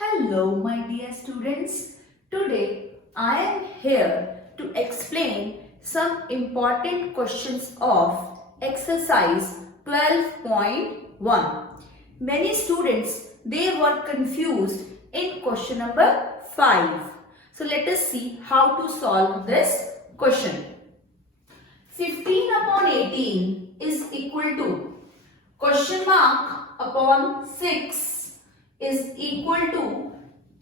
Hello, my dear students. Today I am here to explain some important questions of exercise 12.1. Many students they were confused in question number 5. So let us see how to solve this question. 15 upon 18 is equal to question mark upon 6 is equal to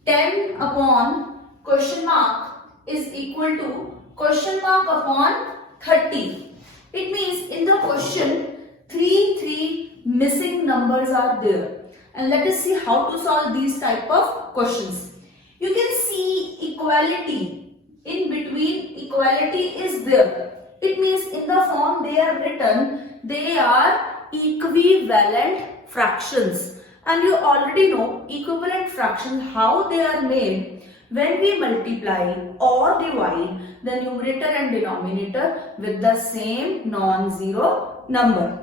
10 upon question mark is equal to question mark upon 30. It means in the question three missing numbers are there. And let us see how to solve these type of questions. You can see equality in between. Equality is there. It means in the form they are written, they are equivalent fractions. And you already know equivalent fractions, how they are made. When we multiply or divide the numerator and denominator with the same non-zero number.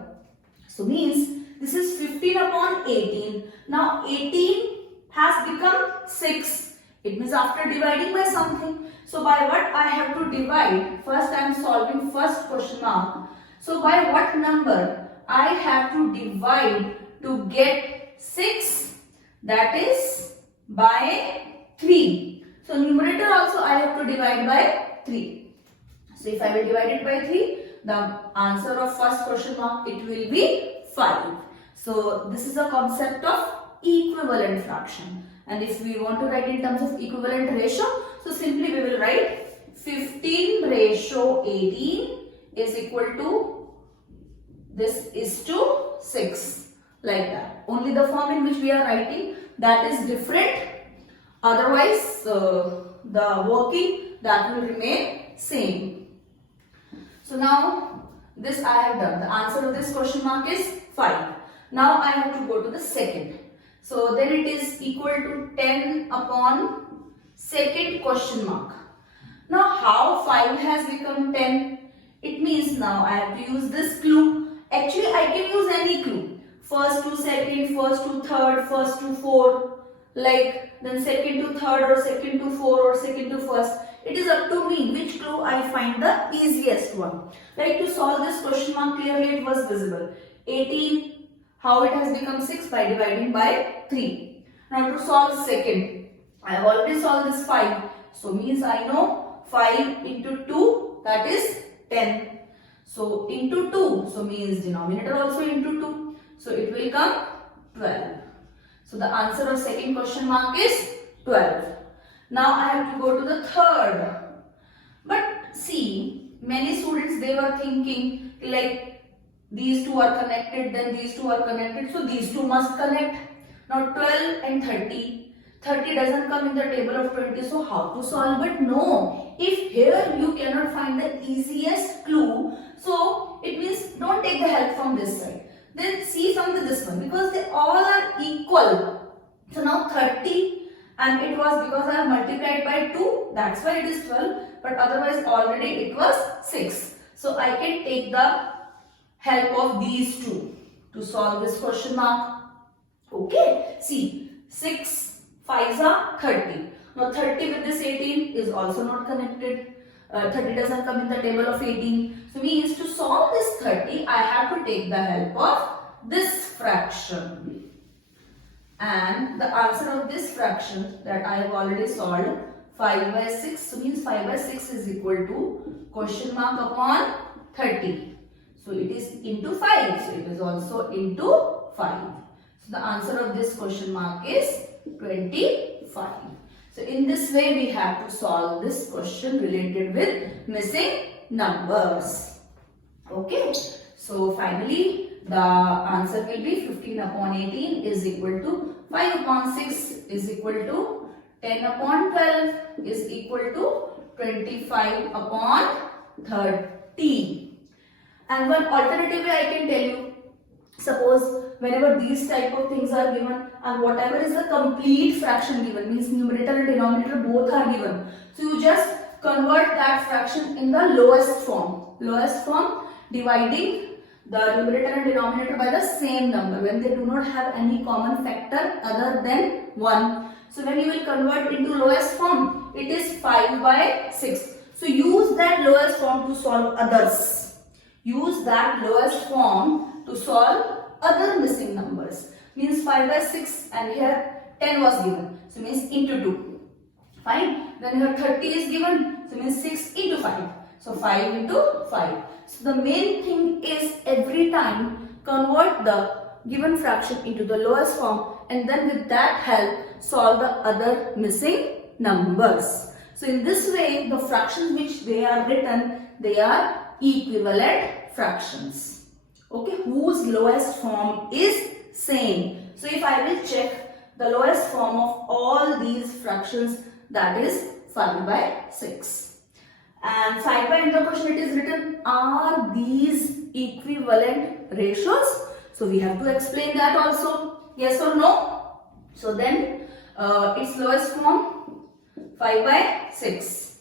So means this is 15 upon 18. Now 18 has become 6. It means after dividing by something. So by what I have to divide? First I am solving first question mark. So by what number I have to divide to get 6? That is by 3. So numerator also I have to divide by 3. So if I will divide it by 3, the answer of first question mark it will be 5. So this is a concept of equivalent fraction. And if we want to write in terms of equivalent ratio, so simply we will write 15 ratio 18 is equal to, this is to 6. Like that. Only the form in which we are writing that is different. Otherwise, the working that will remain same. So now this I have done. The answer of this question mark is 5. Now I have to go to the second. So then it is equal to 10 upon second question mark. Now how 5 has become 10? It means now I have to use this clue. Actually I can use any clue. First to second, first to third, first to fourth, like then second to third or second to fourth or second to first. It is up to me which clue I find the easiest one. Like to solve this question mark, clearly it was visible. 18, how it has become 6? By dividing by 3. Now to solve second, I have already solved this 5. So means I know 5 into 2, that is 10. So into 2, so means denominator also into 2. So it will come 12. So the answer of second question mark is 12. Now I have to go to the third. But see, many students they were thinking like these two are connected, then these two are connected. So these two must connect. Now 12 and 30. 30 doesn't come in the table of 20. So how to solve it? No. If here you cannot find the easiest clue, so it means don't take the help from this side. Then see from this one, because they all are equal. So now 30, and it was because I have multiplied by 2, that's why it is 12, but otherwise already it was 6. So I can take the help of these two to solve this question mark. Okay, see 6 5s are 30. Now 30 with this 18 is also not connected. 30 doesn't come in the table of 18. So means to solve this 30, I have to take the help of this fraction. And the answer of this fraction that I have already solved, 5 by 6. So means 5 by 6 is equal to question mark upon 30. So it is into 5. So it is also into 5. So the answer of this question mark is 25. So in this way we have to solve this question related with missing numbers. Okay. So finally the answer will be 15 upon 18 is equal to 5 upon 6 is equal to 10 upon 12 is equal to 25 upon 30. And one alternative way I can tell you, suppose whenever these type of things are given and whatever is the complete fraction given, means numerator and denominator both are given. So you just convert that fraction in the lowest form. Lowest form, dividing the numerator and denominator by the same number when they do not have any common factor other than 1. So when you will convert into lowest form, it is 5 by 6. So use that lowest form to solve others. Use that lowest form to solve other missing numbers. Means 5 by 6 and here 10 was given. So means into 2. Fine. Then here 30 is given. So means 6 into 5. So 5 into 5. So the main thing is every time convert the given fraction into the lowest form and then with that help solve the other missing numbers. So in this way the fractions which they are written, they are equivalent fractions. Okay, whose lowest form is same. So if I will check the lowest form of all these fractions, that is 5 by 6. And 5 by in the question it is written, are these equivalent ratios? So we have to explain that also, yes or no. So then its lowest form 5 by 6.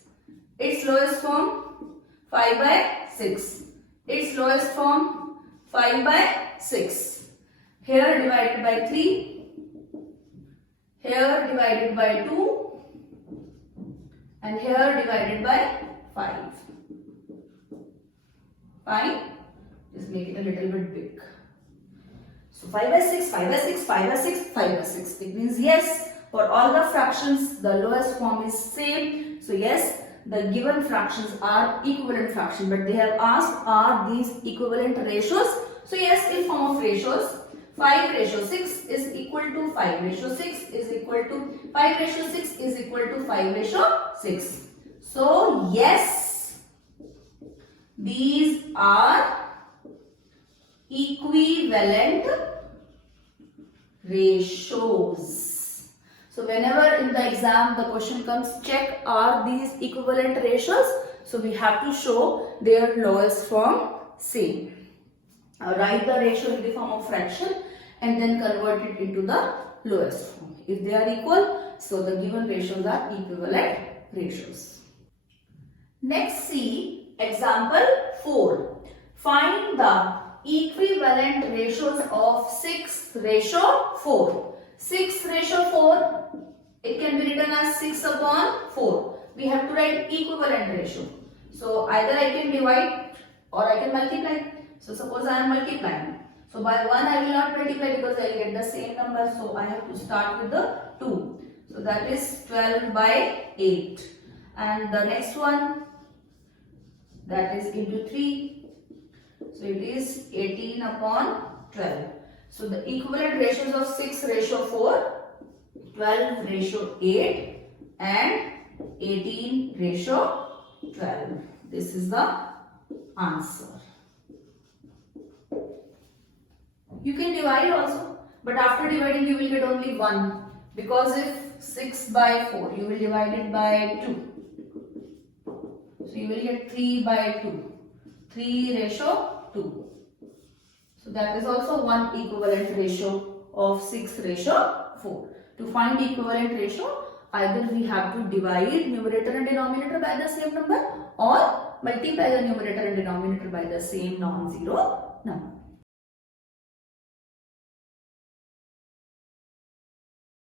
Its lowest form 5 by 6. Its lowest form 5 by 6. Here divided by 3. Here divided by 2. And here divided by 5. Fine. Just make it a little bit big. So 5 by 6, 5 by 6, 5 by 6, 5 by 6. It means yes, for all the fractions, the lowest form is same. So yes, the given fractions are equivalent fractions. But they have asked, are these equivalent ratios? So yes, in form of ratios, 5 ratio 6 is equal to 5 ratio 6 is equal to 5 ratio 6 is equal to 5 ratio 6. So yes, these are equivalent ratios. So whenever in the exam the question comes, check are these equivalent ratios. So we have to show their lowest form same. Write the ratio in the form of fraction and then convert it into the lowest form. If they are equal, so the given ratios are equivalent ratios. Next, see example 4. Find the equivalent ratios of 6 ratio 4. 6 ratio 4, it can be written as 6 upon 4. We have to write equivalent ratio. So either I can divide or I can multiply. So suppose I am multiplying. So by 1 I will not multiply because I will get the same number. So I have to start with the 2. So that is 12 by 8. And the next one, that is into 3. So it is 18 upon 12. So the equivalent ratios of 6 ratio 4, 12 ratio 8 and 18 ratio 12. This is the answer. You can divide also, but after dividing you will get only 1, because if 6 by 4 you will divide it by 2. So you will get 3 by 2. 3 ratio 2. So that is also one equivalent ratio of 6 ratio 4. To find equivalent ratio, either we have to divide numerator and denominator by the same number or multiply the numerator and denominator by the same non-zero number.